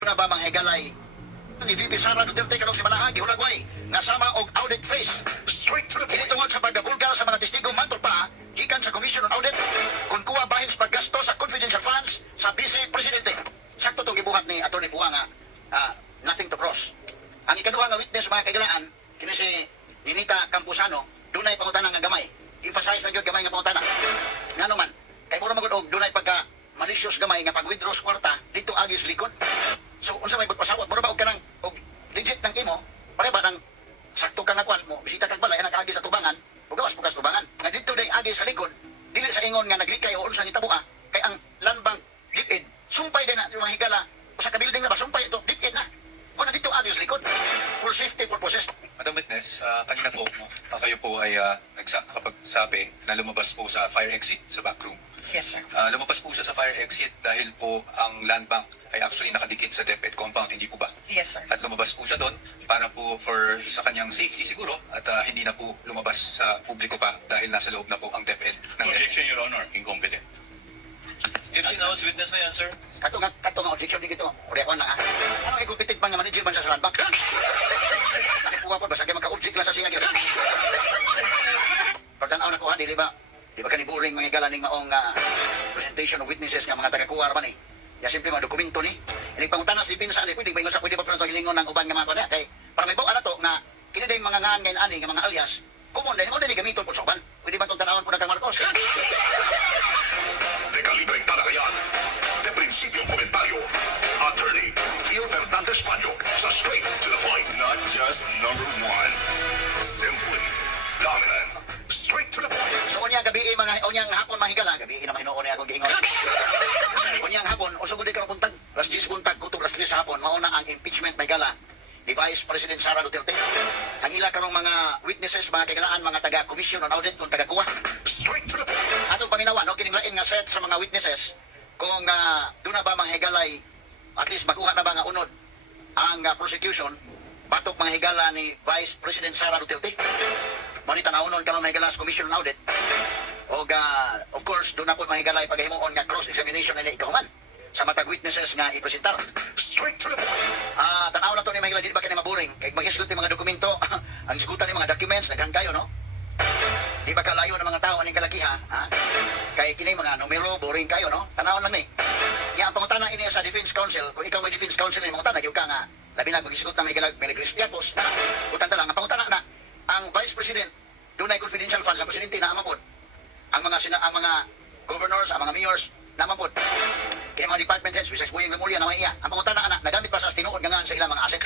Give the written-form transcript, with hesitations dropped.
na ba mga higalay ni VP Sara Duterte kanong si Malahagi hulagway nga sama og audit face straight to the point tungod sa pagabulgar sa mga testigo mantul pa gikan sa Commission on Audit kung kuha bahin sa paggasto sa confidential funds sa Vice Presidente. Sakto tong gibuhat ni Atty. Buwa nga nothing to cross. Ang ikaduha nga witness mga kaigalaan kini si Ninita Campuzano dunay pangutana nga gamay. Emphasize na gyud gamay nga pangutana. Ngano man kay mura magud og dunay pagka malicious gamay nga pag-withdraw sa kwarta dito agi sa likod. So unsa may pagpasawat mura ba og kanang og legit nang imo pare ba nang sakto ka nga kwan mo bisita kag balay anak agi sa tubangan ug gawas bukas tubangan nga dito day agi sa likod dili sa ingon nga naglikay o unsa gitabuha kay ang land bank dipid sumpay din na yung mga higala usa ka building na ba sumpay ito dipid na o na dito agi sa likod for safety purposes. Madam Witness, kanina po, kayo po ay nakapagsabi na lumabas po sa fire exit sa backroom. Yes, sir. Lumabas po siya sa fire exit dahil po ang land bank ay actually nakadikit sa DepEd compound, hindi po ba? Yes, sir. At lumabas po siya doon para po sa kanyang safety siguro at hindi na po lumabas sa publiko pa dahil nasa loob na po ang DepEd. Objection, Your Honor. Incompetent. If she knows, witness na yan, sir. Kato nga objection di gito uri ako na ano igupitit pa nga manager man sa land bank puwa po basta kay magka-object lang sa siya gyud pagtanaw na ko ha dili ba kaniburing mga higala ning maong presentation of witnesses nga mga taga-kuwar man ya simple mga dokumento ni ini pangutanas dipin sa ani pwede ba ingon sa pwede ba pero hilingon ng uban nga mga kuan kay para may buo to nga kini day mga ngan ngayon ani nga mga alias common din mo din gamiton po sa uban pwede ba tong tanawon po dagang Marcos de kalibreng talakayan, de prinsipyong komentaryo, Attorney Rufio Fernandez Panyo sa Straight to the Point. Not just number one. Simply dominant. Straight to the point. so unya gabi unyang hapon mga higala gabi na mahinuon ni ako giingon unyang hapon usog gud ka puntag alas 10 puntag kutob alas 3 sa hapon mauna ang impeachment may gala ni Vice President Sara Duterte. Ang ila karong mga witnesses mga kagalaan mga taga Commission on Audit kung taga kuha Straight to the point. atong paminawan no kining lain nga set sa mga witnesses kung doon na ba mga higalay at least makuha na ba nga unod ang prosecution batok mga higala ni Vice President Sara Duterte manita na unon karon mga higala sa Commission on Audit o of course doon na po mga higalay paghimuon nga cross examination nila ikahuman sa matag witnesses nga ipresentar. Straight to the point. Tanaw na to ni mga higala di ba kani maboring kay maghisgot ni mga dokumento ang isgutan ni mga documents naghan kayo no di ba kalayo ng mga tao aning kalakiha ha kay kini mga numero boring kayo no tanawon lang ni ya ang pangutana ini sa Defense Council kung ikaw may Defense Council ni mangutana gyud ka nga labi na kung isgot na may galag may Crispiatos utan ta lang ang pangutana na ang Vice President dunay confidential funds ang presidente na amapod ang mga governors ang mga mayors na amapod kay mga department heads bisag buyang memorya na iya ang pangutana na nagamit pa sa tinuod nga sa ilang mga asset